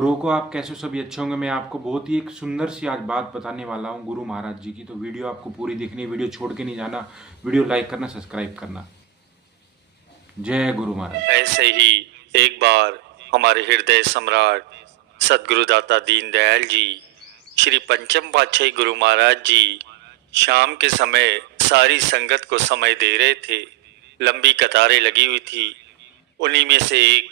गुरु को आप कैसे हो? सभी अच्छे होंगे। मैं आपको बहुत ही एक सुंदर सी आज बात बताने वाला हूँ गुरु महाराज जी की। तो वीडियो आपको पूरी देखनी है, वीडियो छोड़ के नहीं जाना, वीडियो लाइक करना, सब्सक्राइब करना। जय गुरु महाराज। ऐसे ही एक बार हमारे हृदय सम्राट सदगुरुदाता दीनदयाल जी श्री पंचम पातशाही गुरु महाराज जी शाम के समय सारी संगत को समय दे रहे थे। लंबी कतारें लगी हुई थी। उन्हीं में से एक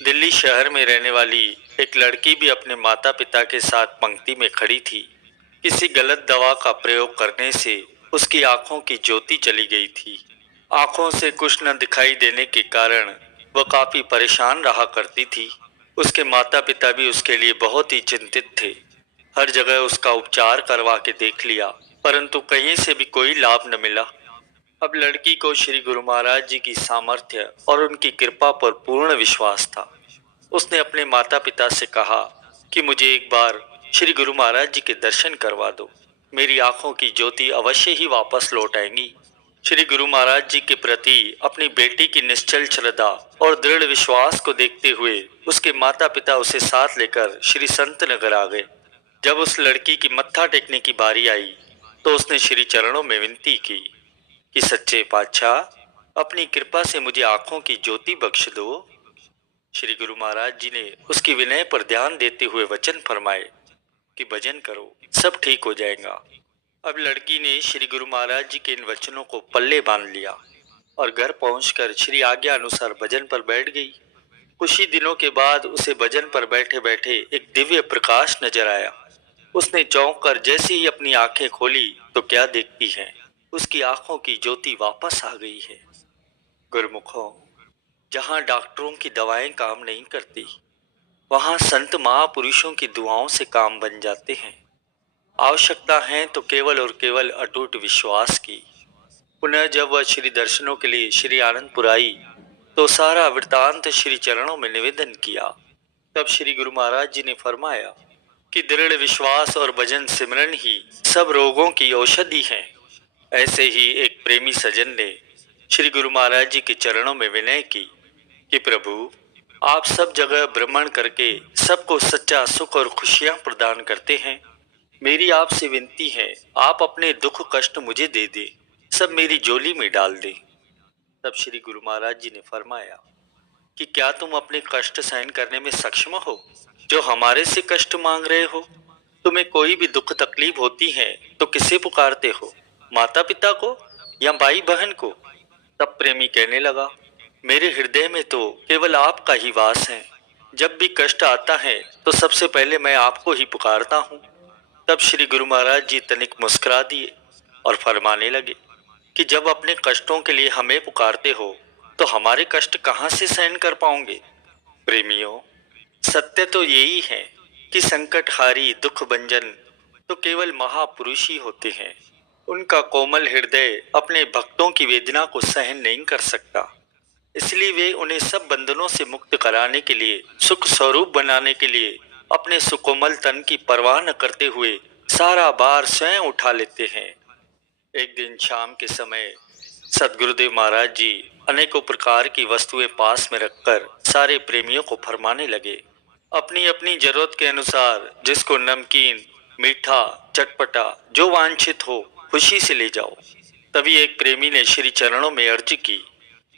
दिल्ली शहर में रहने वाली एक लड़की भी अपने माता पिता के साथ पंक्ति में खड़ी थी। किसी गलत दवा का प्रयोग करने से उसकी आंखों की ज्योति चली गई थी। आंखों से कुछ न दिखाई देने के कारण वह काफी परेशान रहा करती थी। उसके माता पिता भी उसके लिए बहुत ही चिंतित थे। हर जगह उसका उपचार करवा के देख लिया, परंतु कहीं से भी कोई लाभ न मिला। अब लड़की को श्री गुरु महाराज जी की सामर्थ्य और उनकी कृपा पर पूर्ण विश्वास था। उसने अपने माता पिता से कहा कि मुझे एक बार श्री गुरु महाराज जी के दर्शन करवा दो, मेरी आंखों की ज्योति अवश्य ही वापस लौट आएंगी। श्री गुरु महाराज जी के प्रति अपनी बेटी की निश्चल श्रद्धा और दृढ़ विश्वास को देखते हुए उसके माता पिता उसे साथ लेकर श्री संत नगर आ गए। जब उस लड़की की मत्था टेकने की बारी आई तो उसने श्री चरणों में विनती की कि सच्चे पातशाह, अपनी कृपा से मुझे आंखों की ज्योति बख्श दो। श्री गुरु महाराज जी ने उसकी विनय पर ध्यान देते हुए वचन फरमाए कि भजन करो, सब ठीक हो जाएगा। अब लड़की ने श्री गुरु महाराज जी के इन वचनों को पल्ले बांध लिया और घर पहुंचकर श्री आज्ञा अनुसार भजन पर बैठ गई। कुछ ही दिनों के बाद उसे भजन पर बैठे बैठे एक दिव्य प्रकाश नजर आया। उसने चौंक कर जैसे ही अपनी आंखें खोली तो क्या देखती है, उसकी आंखों की ज्योति वापस आ गई है। गुरुमुखों, जहाँ डॉक्टरों की दवाएं काम नहीं करती, वहाँ संत महापुरुषों की दुआओं से काम बन जाते हैं। आवश्यकता है तो केवल और केवल अटूट विश्वास की। पुनः जब वह श्री दर्शनों के लिए श्री आनंदपुर आई तो सारा वृतांत श्री चरणों में निवेदन किया। तब श्री गुरु महाराज जी ने फरमाया कि दृढ़ विश्वास और भजन सिमरन ही सब रोगों की औषधि है। ऐसे ही एक प्रेमी सजन ने श्री गुरु महाराज जी के चरणों में विनय की कि प्रभु, आप सब जगह भ्रमण करके सबको सच्चा सुख और खुशियां प्रदान करते हैं। मेरी आपसे विनती है, आप अपने दुख कष्ट मुझे दे दे, सब मेरी झोली में डाल दे। तब श्री गुरु महाराज जी ने फरमाया कि क्या तुम अपने कष्ट सहन करने में सक्षम हो, जो हमारे से कष्ट मांग रहे हो? तुम्हें कोई भी दुख तकलीफ होती है तो किसे पुकारते हो, माता पिता को या भाई बहन को? तब प्रेमी कहने लगा, मेरे हृदय में तो केवल आपका ही वास है। जब भी कष्ट आता है तो सबसे पहले मैं आपको ही पुकारता हूँ। तब श्री गुरु महाराज जी तनिक मुस्कुरा दिए और फरमाने लगे कि जब अपने कष्टों के लिए हमें पुकारते हो तो हमारे कष्ट कहाँ से सहन कर पाओगे? प्रेमियों, सत्य तो यही है कि संकटहारी दुख भंजन तो केवल महापुरुष ही होते हैं। उनका कोमल हृदय अपने भक्तों की वेदना को सहन नहीं कर सकता, इसलिए वे उन्हें सब बंधनों से मुक्त कराने के लिए, सुख स्वरूप बनाने के लिए अपने सुकोमल तन की परवाह न करते हुए सारा भार स्वयं उठा लेते हैं। एक दिन शाम के समय सदगुरुदेव महाराज जी अनेकों प्रकार की वस्तुएं पास में रखकर सारे प्रेमियों को फरमाने लगे, अपनी अपनी जरूरत के अनुसार जिसको नमकीन, मीठा, चटपटा जो वांछित हो खुशी से ले जाओ। तभी एक प्रेमी ने श्री चरणों में अर्ज की,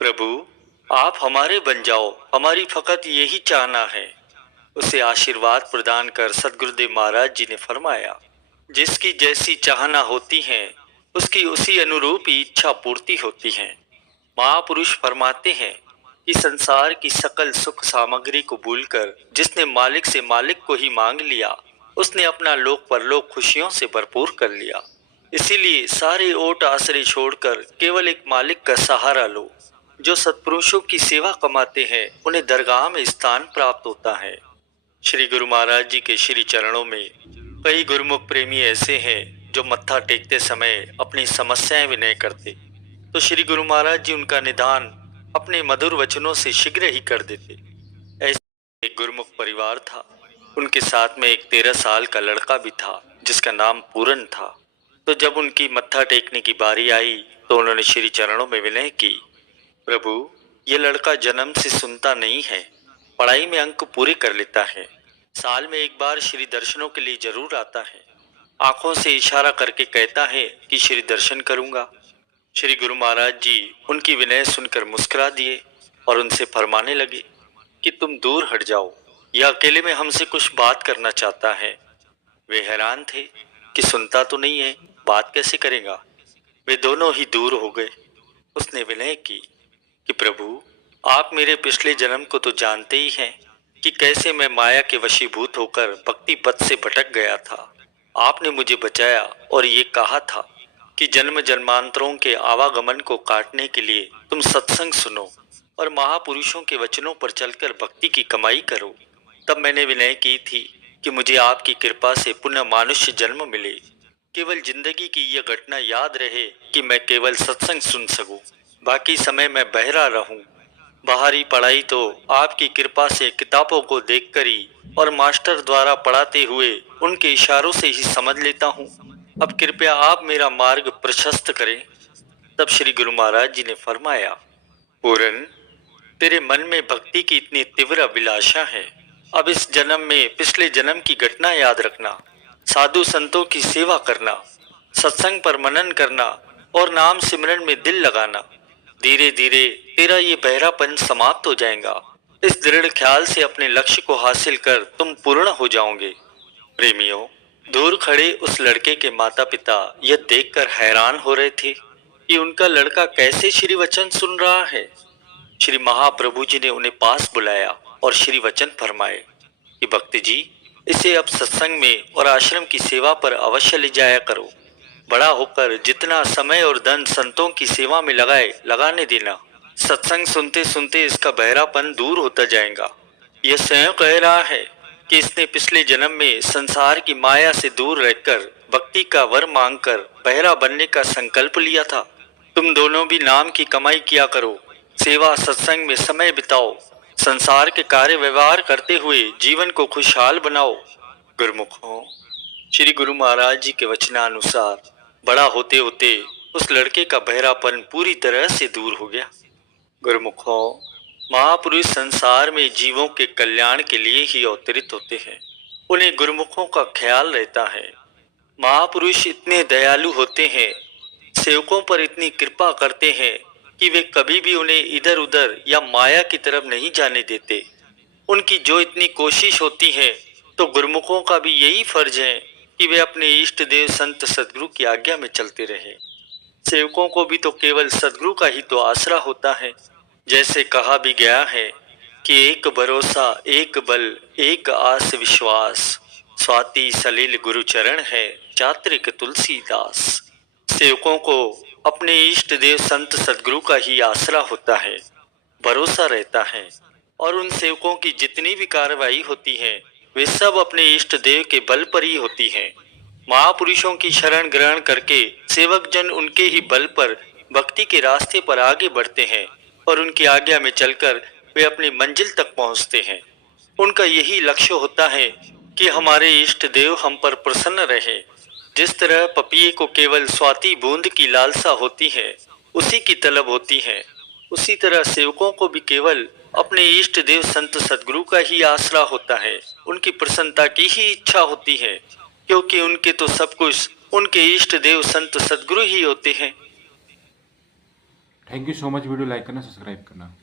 प्रभु, आप हमारे बन जाओ, हमारी फकत यही चाहना है। उसे आशीर्वाद प्रदान कर सदगुरुदेव महाराज जी ने फरमाया, जिसकी जैसी चाहना होती है उसकी उसी अनुरूप ही इच्छा पूर्ति होती है। महापुरुष फरमाते हैं कि संसार की सकल सुख सामग्री को भूलकर जिसने मालिक से मालिक को ही मांग लिया, उसने अपना लोक परलोक खुशियों से भरपूर कर लिया। इसीलिए सारे ओट आसरे छोड़कर केवल एक मालिक का सहारा लो। जो सत्पुरुषों की सेवा कमाते हैं उन्हें दरगाह में स्थान प्राप्त होता है। श्री गुरु महाराज जी के श्री चरणों में कई गुरुमुख प्रेमी ऐसे हैं जो मत्था टेकते समय अपनी समस्याएं विनय करते, तो श्री गुरु महाराज जी उनका निदान अपने मधुर वचनों से शीघ्र ही कर देते। ऐसे एक गुरुमुख परिवार था। उनके साथ में एक 13 साल का लड़का भी था जिसका नाम पूरन था। तो जब उनकी मत्था टेकने की बारी आई तो उन्होंने श्री चरणों में विनय की, प्रभु, ये लड़का जन्म से सुनता नहीं है, पढ़ाई में अंक पूरे कर लेता है, साल में एक बार श्री दर्शनों के लिए जरूर आता है। आंखों से इशारा करके कहता है कि श्री दर्शन करूंगा। श्री गुरु महाराज जी उनकी विनय सुनकर मुस्कुरा दिए और उनसे फरमाने लगे कि तुम दूर हट जाओ, यह अकेले में हमसे कुछ बात करना चाहता है। वे हैरान थे कि सुनता तो नहीं है, बात कैसे करेगा। वे दोनों ही दूर हो गए। उसने विनय की कि प्रभु, आप मेरे पिछले जन्म को तो जानते ही हैं कि कैसे मैं माया के वशीभूत होकर भक्ति पथ से भटक गया था। आपने मुझे बचाया और ये कहा था कि जन्म जन्मांतरों के आवागमन को काटने के लिए तुम सत्संग सुनो और महापुरुषों के वचनों पर चलकर भक्ति की कमाई करो। तब मैंने विनय की थी कि मुझे आपकी कृपा से पुनः मानुष्य जन्म मिले। केवल जिंदगी की यह घटना याद रहे कि मैं केवल सत्संग सुन सकूं, बाकी समय मैं बहरा रहूं। बाहरी पढ़ाई तो आपकी कृपा से किताबों को देखकर ही और मास्टर द्वारा पढ़ाते हुए उनके इशारों से ही समझ लेता हूँ। अब कृपया आप मेरा मार्ग प्रशस्त करें। तब श्री गुरु महाराज जी ने फरमाया, पूरन, तेरे मन में भक्ति की इतनी तीव्र अभिलाषा है, अब इस जन्म में पिछले जन्म की घटना याद रखना, साधु संतों की सेवा करना, सत्संग पर मनन करना और नाम सिमरन में दिल लगाना। धीरे धीरे तेरा ये बहरापन समाप्त हो जाएगा। इस दृढ़ ख्याल से अपने लक्ष्य को हासिल कर तुम पूर्ण हो जाओगे। प्रेमियों, दूर खड़े उस लड़के के माता पिता यह देखकर हैरान हो रहे थे कि उनका लड़का कैसे श्री वचन सुन रहा है। श्री महाप्रभु जी ने उन्हें पास बुलाया और श्री वचन फरमाए कि भक्त जी, इसे अब सत्संग में और आश्रम की सेवा पर अवश्य ले जाया करो। बड़ा होकर जितना समय और धन संतों की सेवा में लगाने देना। सत्संग सुनते सुनते इसका बहरापन दूर होता जाएगा। यह स्वयं कह रहा है कि इसने पिछले जन्म में संसार की माया से दूर रहकर भक्ति का वर मांगकर बहरा बनने का संकल्प लिया था। तुम दोनों भी नाम की कमाई किया करो, सेवा सत्संग में समय बिताओ, संसार के कार्य व्यवहार करते हुए जीवन को खुशहाल बनाओ। गुरुमुखों, श्री गुरु महाराज जी के वचनानुसार बड़ा होते होते उस लड़के का बहरापन पूरी तरह से दूर हो गया। गुरुमुखों, महापुरुष संसार में जीवों के कल्याण के लिए ही अवतरित होते हैं। उन्हें गुरुमुखों का ख्याल रहता है। महापुरुष इतने दयालु होते हैं, सेवकों पर इतनी कृपा करते हैं कि वे कभी भी उन्हें इधर उधर या माया की तरफ नहीं जाने देते। उनकी जो इतनी कोशिश होती है, तो गुरुमुखों का भी यही फर्ज है कि वे अपने इष्ट देव संत सदगुरु की आज्ञा में चलते रहे। सेवकों को भी तो केवल सदगुरु का ही तो आसरा होता है। जैसे कहा भी गया है कि एक भरोसा, एक बल, एक आस विश्वास, स्वाति सलील गुरु चरण है, चात्रिक तुलसीदास। सेवकों को अपने इष्ट देव संत सदगुरु का ही आसरा होता है, भरोसा रहता है, और उन सेवकों की जितनी भी कार्रवाई होती है वे सब अपने इष्ट देव के बल पर ही होती है। महापुरुषों की शरण ग्रहण करके सेवक जन उनके ही बल पर भक्ति के रास्ते पर आगे बढ़ते हैं और उनकी आज्ञा में चलकर वे अपनी मंजिल तक पहुंचते हैं। उनका यही लक्ष्य होता है कि हमारे इष्ट देव हम पर प्रसन्न रहे। जिस तरह पपीहे को केवल स्वाति बूंद की लालसा होती है, उसी की तलब होती है, उसी तरह सेवकों को भी केवल अपने इष्ट देव संत सदगुरु का ही आसरा होता है, उनकी प्रसन्नता की ही इच्छा होती है, क्योंकि उनके तो सब कुछ उनके इष्ट देव संत सदगुरु ही होते हैं। Thank you so much. Video like करना, सब्सक्राइब करना।